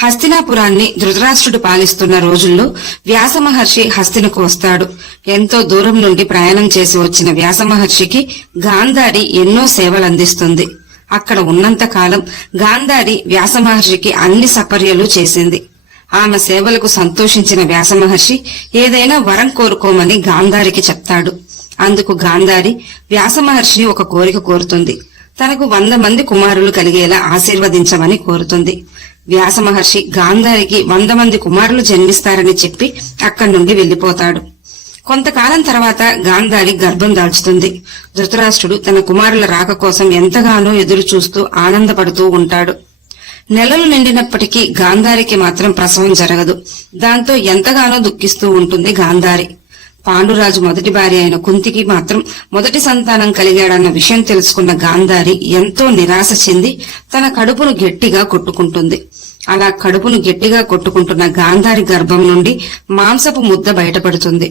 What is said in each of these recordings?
హస్తినాపురాన్ని ధృతరాష్ట్రుడు పాలిస్తున్న రోజుల్లో వ్యాస మహర్షి హస్తినకు వస్తాడు. ఎంతో దూరం నుండి ప్రయాణం చేసి వచ్చిన వ్యాస మహర్షికి గాంధారి ఎన్నో సేవలందిస్తుంది. అక్కడ ఉన్నంత కాలం గాంధారి వ్యాస మహర్షికి అన్ని సపర్యలు చేసింది. ఆమె సేవలకు సంతోషించిన వ్యాస మహర్షి ఏదైనా వరం కోరుకోమని గాంధారికి చెప్తాడు. అందుకు గాంధారి వ్యాస మహర్షిని ఒక కోరిక కోరుతుంది. తనకు 100 మంది కుమారులు కలిగేలా ఆశీర్వదించమని కోరుతుంది. వ్యాస మహర్షి గాంధారికి 100 మంది కుమారులు జన్మిస్తారని చెప్పి అక్కడి నుండి వెళ్లిపోతాడు. కొంతకాలం తర్వాత గాంధారి గర్భం దాల్చుతుంది. ధృతరాష్ట్రుడు తన కుమారుల రాక కోసం ఎంతగానో ఎదురు చూస్తూ ఆనందపడుతూ ఉంటాడు. నెలలు నిండినప్పటికీ గాంధారికి మాత్రం ప్రసవం జరగదు. దాంతో ఎంతగానో దుఃఖిస్తూ ఉంటుంది గాంధారి. పాండురాజు మొదటి భార్య అయిన కుంతికి మాత్రం మొదటి సంతానం కలిగాడన్న విషయం తెలుసుకున్న గాంధారి ఎంతో నిరాశ చెంది తన కడుపును గట్టిగా కొట్టుకుంటుంది. అలా కడుపును గట్టిగా కొట్టుకుంటున్న గాంధారి గర్భం నుండి మాంసపు ముద్ద బయటపడుతుంది.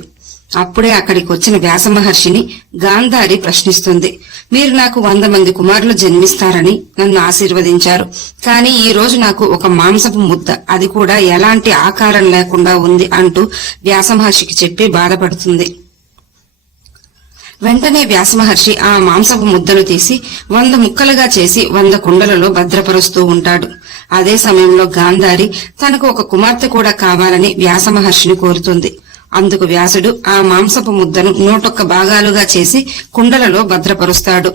అప్పుడే అక్కడికి వచ్చిన వ్యాస మహర్షిని గాంధారి ప్రశ్నిస్తుంది. మీరు నాకు 100 మంది కుమారులు జన్మిస్తారని నన్ను ఆశీర్వదించారు. కానీ ఈ రోజు నాకు ఒక మాంసపు ముద్ద, అది కూడా ఎలాంటి ఆకారం లేకుండా ఉంది అంటూ వ్యాస మహర్షికి చెప్పి బాధపడుతుంది. వెంటనే వ్యాస మహర్షి ఆ మాంసపు ముద్దను తీసి 100 ముక్కలుగా చేసి 100 కుండలలో భద్రపరుస్తూ ఉంటాడు. అదే సమయంలో గాంధారి తనకు ఒక కుమార్తె కూడా కావాలని వ్యాస మహర్షిని కోరుతుంది. అందుకు వ్యాసుడు ఆ మాంసపు ముద్దను 101 భాగాలుగా చేసి కుండలలో భద్రపరుస్తాడు.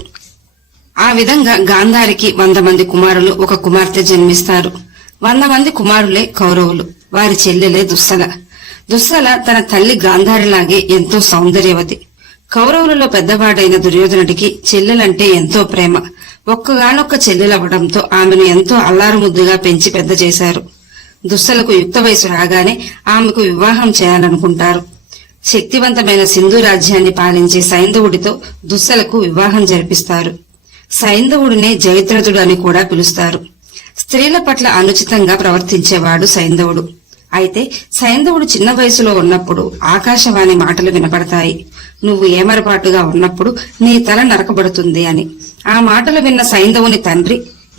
ఆ విధంగా గాంధారికి 100 మంది కుమారులు, ఒక కుమార్తె జన్మిస్తారు. 100 మంది కుమారులే కౌరవులు. వారి చెల్లెలే దుస్సల. దుస్సల తన తల్లి గాంధారిలాగే ఎంతో సౌందర్యవతి. కౌరవులలో పెద్దవాడైన దుర్యోధనుడికి చెల్లెలంటే ఎంతో ప్రేమ. ఒక్కగానొక్క చెల్లెలవ్వడంతో ఆమెను ఎంతో అల్లారుముద్దుగా పెంచి పెద్ద చేశారు. దుస్సలకు యుక్త వయసు రాగానే ఆమెకు వివాహం చేయాలనుకుంటారు. శక్తివంతమైన సింధు రాజ్యాన్ని పాలించే సైంధవుడితో దుస్సలకు వివాహం జరిపిస్తారు. సైంధవుడినే జయద్రథుడు అని కూడా పిలుస్తారు. స్త్రీల పట్ల అనుచితంగా ప్రవర్తించేవాడు సైంధవుడు. అయితే సైంధవుడు చిన్న వయసులో ఉన్నప్పుడు ఆకాశవాణి మాటలు వినపడతాయి. నువ్వు ఏమరపాటుగా ఉన్నప్పుడు నీ తల నరకబడుతుంది అని. ఆ మాటలు విన్న సైంధవుని తండ్రి,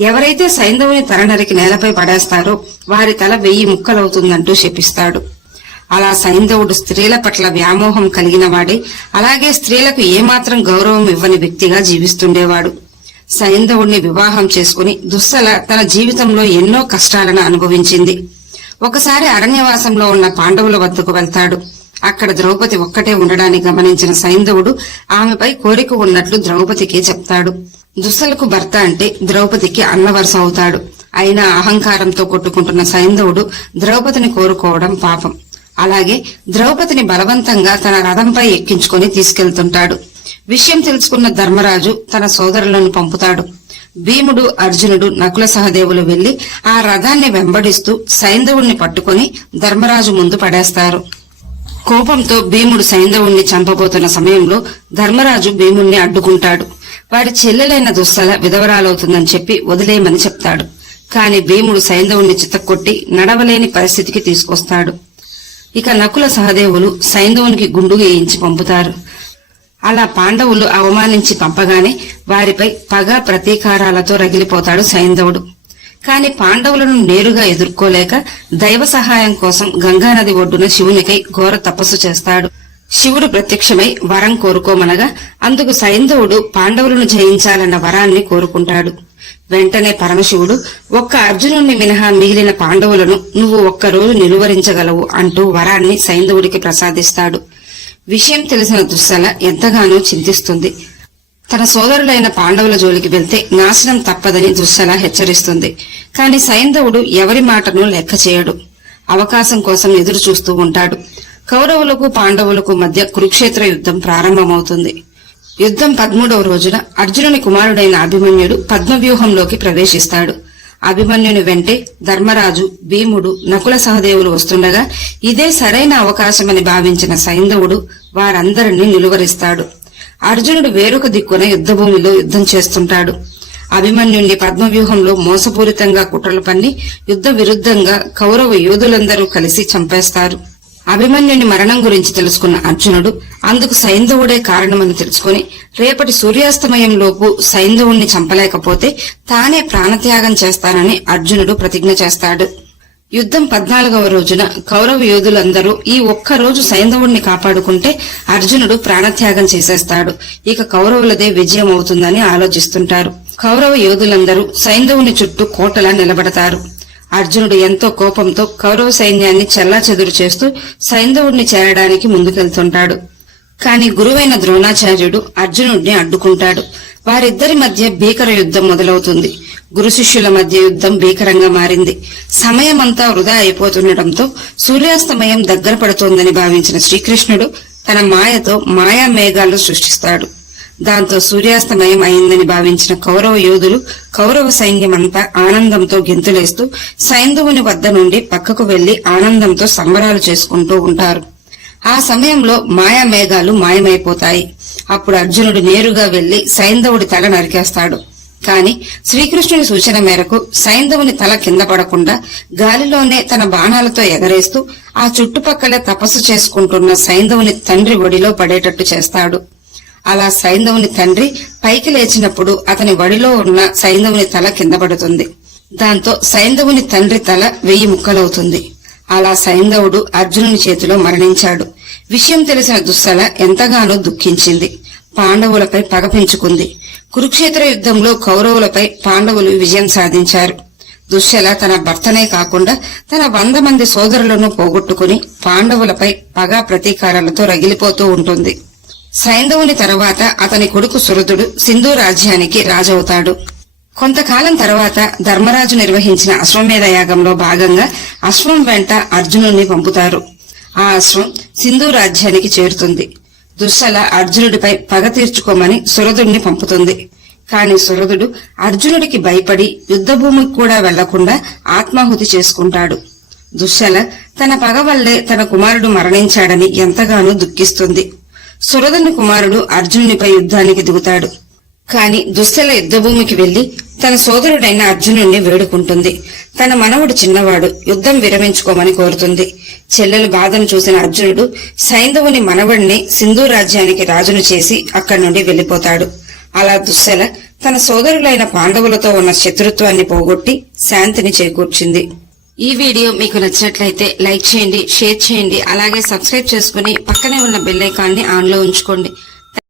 ఎవరైతే సైంధవుని తల నరికి నేలపై పడేస్తారో వారి తల 1000 ముక్కలవుతుందంటూ శపిస్తాడు. అలా సైంధవుడు స్త్రీల పట్ల వ్యామోహం కలిగిన వాడే, అలాగే స్త్రీలకు ఏమాత్రం గౌరవం ఇవ్వని వ్యక్తిగా జీవిస్తుండేవాడు. సైంధవుడిని వివాహం చేసుకుని దుస్సల తన జీవితంలో ఎన్నో కష్టాలను అనుభవించింది. ఒకసారి అరణ్యవాసంలో ఉన్న పాండవుల వద్దకు వెళ్తాడు. అక్కడ ద్రౌపది ఒక్కటే ఉండడాన్ని గమనించిన సైంధవుడు ఆమెపై కోరిక ఉన్నట్లు ద్రౌపదికి చెప్తాడు. దుస్సలకు భర్త అంటే ద్రౌపదికి అన్నవరస అవుతాడు. అయినా అహంకారంతో కొట్టుకుంటున్న సైంధవుడు ద్రౌపదిని కోరుకోవడం పాపం. అలాగే ద్రౌపదిని బలవంతంగా తన రథంపై ఎక్కించుకొని తీసుకెళ్తుంటాడు. విషయం తెలుసుకున్న ధర్మరాజు తన సోదరులను పంపుతాడు. భీముడు, అర్జునుడు, నకుల సహదేవులు వెళ్లి ఆ రథాన్ని వెంబడిస్తూ సైంధవుణ్ణి పట్టుకుని ధర్మరాజు ముందు పడేస్తారు. కోపంతో భీముడు సైంధవుణ్ణి చంపబోతున్న సమయంలో ధర్మరాజు భీముణ్ణి అడ్డుకుంటాడు. వారి చెల్లెలైన దుస్సల విధవరాలవుతుందని చెప్పి వదిలేయమని చెప్తాడు. కాని భీముడు సైంధవుణ్ణి చితక్కొట్టి నడవలేని పరిస్థితికి తీసుకొస్తాడు. ఇక నకుల సహదేవులు సైంధవునికి గుండు గేయించి పంపుతారు. అలా పాండవులు అవమానించి పంపగానే వారిపై పగ ప్రతీకారాలతో రగిలిపోతాడు సైంధవుడు. కాని పాండవులను నేరుగా ఎదుర్కోలేక దైవ సహాయం కోసం గంగానది ఒడ్డున శివునికై ఘోర తపస్సు చేస్తాడు. శివుడు ప్రత్యక్షమై వరం కోరుకోమనగా అందుకు సైంధవుడు పాండవులను జయించాలన్న వరాన్ని కోరుకుంటాడు. వెంటనే పరమశివుడు ఒక్క అర్జునుణ్ణి మినహా మిగిలిన పాండవులను నువ్వు ఒక్కరోజు నిలువరించగలవు అంటూ వరాన్ని సైంధవుడికి ప్రసాదిస్తాడు. విషయం తెలిసిన దుస్సల ఎంతగానో చింతిస్తుంది. తన సోదరులైన పాండవుల జోలికి వెళ్తే నాశనం తప్పదని దుస్సల హెచ్చరిస్తుంది. కాని సైంధవుడు ఎవరి మాటను లెక్క చేయడు. అవకాశం కోసం ఎదురు చూస్తూ ఉంటాడు. కౌరవులకు పాండవులకు మధ్య కురుక్షేత్ర యుద్ధం ప్రారంభమవుతుంది. యుద్ధం 13వ రోజున అర్జునుని కుమారుడైన అభిమన్యుడు పద్మవ్యూహంలోకి ప్రవేశిస్తాడు. అభిమన్యుని వెంటే ధర్మరాజు, భీముడు, నకుల సహదేవులు వస్తుండగా ఇదే సరైన అవకాశమని భావించిన సైంధవుడు వారందరినీ నిలువరిస్తాడు. అర్జునుడు వేరొక దిక్కున యుద్ధభూమిలో యుద్ధం చేస్తుంటాడు. అభిమన్యుణ్ణి పద్మవ్యూహంలో మోసపూరితంగా కుట్రలు పన్ని యుద్ధ విరుద్ధంగా కౌరవ యోధులందరూ కలిసి చంపేస్తారు. అభిమన్యుని మరణం గురించి తెలుసుకున్న అర్జునుడు అందుకు సైంధవుడే కారణమని తెలుసుకుని రేపటి సూర్యాస్తమయంలోపు సైంధవుణ్ణి చంపలేకపోతే తానే ప్రాణత్యాగం చేస్తానని అర్జునుడు ప్రతిజ్ఞ చేస్తాడు. యుద్ధం 14వ రోజున కౌరవ యోధులందరూ ఈ ఒక్క రోజు సైంధవుణ్ణి కాపాడుకుంటే అర్జునుడు ప్రాణత్యాగం చేసేస్తాడు, ఇక కౌరవులదే విజయం అవుతుందని ఆలోచిస్తుంటారు. కౌరవ యోధులందరూ సైంధవుని చుట్టూ కోటలా నిలబడతారు. అర్జునుడు ఎంతో కోపంతో కౌరవ సైన్యాన్ని చెల్లాచెదురు చేస్తూ సైంధవుణ్ణి చేరడానికి ముందుకెళ్తుంటాడు. కాని గురువైన ద్రోణాచార్యుడు అర్జునుడిని అడ్డుకుంటాడు. వారిద్దరి మధ్య భీకర యుద్ధం మొదలవుతుంది. గురు శిష్యుల మధ్య యుద్ధం భీకరంగా మారింది. సమయమంతా వృధా అయిపోతుండటంతో సూర్యాస్తమయం దగ్గర పడుతోందని భావించిన శ్రీకృష్ణుడు తన మాయతో మాయా మేఘాలు సృష్టిస్తాడు. దాంతో సూర్యాస్తమయం అయిందని భావించిన కౌరవ యోధులు కౌరవ సైన్యమంతా ఆనందంతో గెంతులేస్తూ సైంధవుని వద్ద నుండి పక్కకు వెళ్లి ఆనందంతో సంబరాలు చేసుకుంటూ ఉంటారు. ఆ సమయంలో మాయా మేఘాలు మాయమైపోతాయి. అప్పుడు అర్జునుడు నేరుగా వెళ్లి సైంధవుడి తల నరికేస్తాడు. కాని శ్రీకృష్ణుడి సూచన మేరకు సైంధవుని తల కింద పడకుండా గాలిలోనే తన బాణాలతో ఎగరేస్తూ ఆ చుట్టుపక్కలే తపస్సు చేసుకుంటున్న సైంధవుని తండ్రి ఒడిలో పడేటట్టు చేస్తాడు. అలా సైంధవుని తండ్రి పైకి లేచినప్పుడు అతని ఒడిలో ఉన్న సైంధవుని తల కింద పడుతుంది. దాంతో సైంధవుని తండ్రి తల 1000 ముక్కలవుతుంది. అలా సైంధవుడు అర్జునుని చేతిలో మరణించాడు. విషయం తెలిసిన దుస్సల ఎంతగానో దుఃఖించింది. పాండవులపై పగ పెంచుకుంది. కురుక్షేత్ర యుద్ధంలో కౌరవులపై పాండవులు విజయం సాధించారు. దుశ్శల తన భర్తనే కాకుండా తన 100 మంది సోదరులను పోగొట్టుకుని పాండవులపై పగా ప్రతీకారాలతో రగిలిపోతూ ఉంటుంది. సైంధవుని తర్వాత అతని కొడుకు సురదుడు సింధు రాజ్యానికి రాజవుతాడు. కొంతకాలం తర్వాత ధర్మరాజు నిర్వహించిన అశ్వమేధ యాగంలో భాగంగా అశ్వం వెంట అర్జునుడిని పంపుతారు. ఆ అశ్వం సింధు రాజ్యానికి చేరుతుంది. దుశ్శల అర్జునుడిపై పగ తీర్చుకోమని సురదుడిని పంపుతుంది. కాని సురదుడు అర్జునుడికి భయపడి యుద్ధభూమికి కూడా వెళ్లకుండా ఆత్మాహుతి చేసుకుంటాడు. దుశ్శల తన పగ వల్లే తన కుమారుడు మరణించాడని ఎంతగానో దుఃఖిస్తుంది. సురదుని కుమారుడు అర్జునునిపై యుద్ధానికి దిగుతాడు. కాని దుశ్శల యుద్ధభూమికి వెళ్లి తన సోదరుడైన అర్జునుడిని వేడుకుంటుంది. తన మనవడు చిన్నవాడు, యుద్ధం విరమించుకోమని కోరుతుంది. చెల్లెలు బాధను చూసిన అర్జునుడు సైంధవుని మనవడిని సింధు రాజ్యానికి రాజును చేసి అక్కడి నుండి వెళ్లిపోతాడు. అలా దుశ్శల తన సోదరులైన పాండవులతో ఉన్న శత్రుత్వాన్ని పోగొట్టి శాంతిని చేకూర్చింది. ఈ వీడియో మీకు నచ్చినట్లయితే లైక్ చేయండి, షేర్ చేయండి, అలాగే సబ్స్క్రైబ్ చేసుకుని పక్కనే ఉన్న బెల్ ఐకాన్ ని ఆన్ లో ఉంచుకోండి.